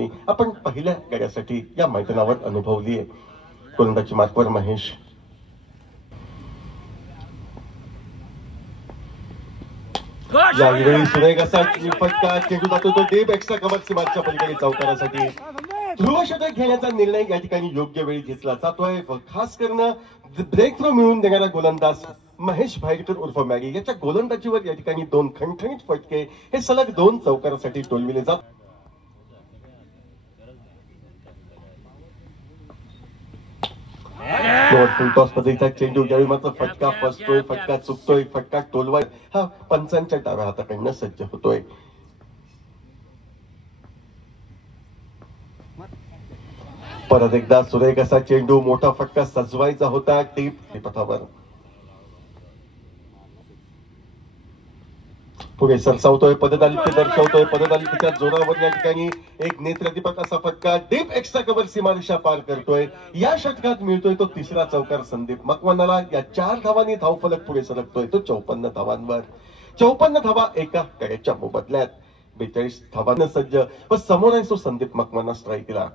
पार्श्वभूमी आपण पहिल्या गड्यासाठी या मैदानावर अनुभवली आहे. गोलंदाजी मार्कवर महेश. यावेळी सुरेख असा फटका, चेंडू जातो तो डीप एक्स्ट्रा कव्हर सीमाच्या पलीकडे चौकारासाठी. ध्रुवशतक घेण्याचा निर्णय या ठिकाणी योग्य वेळी घेतला जातोय. खास करून ब्रेक थ्रो मिळवून देणारा गोलंदाज महेश भाईकर उर्फ मॅगी याच्या गोलंदाजीवर या ठिकाणी 2 खणखणीत फटके हे सलग 2 चौकारासाठी टोलविले जात. फुल टॉस पद्धतीचा चेंडू ज्यावेळी मात्र फटका फसतोय, फटका चुकतोय, फटका टोलवाय हा पंचांच्या डाव्या हाताकडनं सज्ज होतोय. परत एकदा सुरेख असा चेंडू, मोठा फटका सजवायचा होता टीप पथावर. पुढे सरसावतोय, पदतालिके दर्शवतोय, पदतालिकेच्या जोरावर या ठिकाणी एक नेत्रदीपक असा फटका डीप एक्स्ट्रा कव्हर सीमारेषा पार करतोय. या षटकात मिळतोय तो तिसरा चौकार संदीप मकवानाला. या 4 धावांनी धावफलक पुढे सरकतोय तो 54 धावांवर. 54 धावा एका कड्याच्या मोबदल्यात. 42 धावांना सज्ज व समोर आहे तो संदीप मकवाना स्ट्राईकला.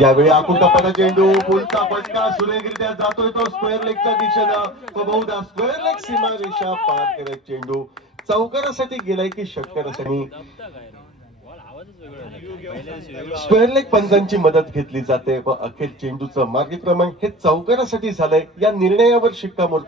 यावेळी आकुंठापणा चेंडू, पुढचा फटका सुरेखरित्या जातोय तो स्क्वेअर लेगच्या दिशेनं. तो बहुधा स्क्वेअर लेग सीमारेषा पार करत चेंडू चौकारासाठी गेलाय की षटकारासाठी. स्क्वेअर लेग पंचांची मदत घेतली जाते व अखेर चेंडूचं मार्गक्रमण हे चौकारासाठी झालंय. या निर्णयावर शिक्कामोर्तब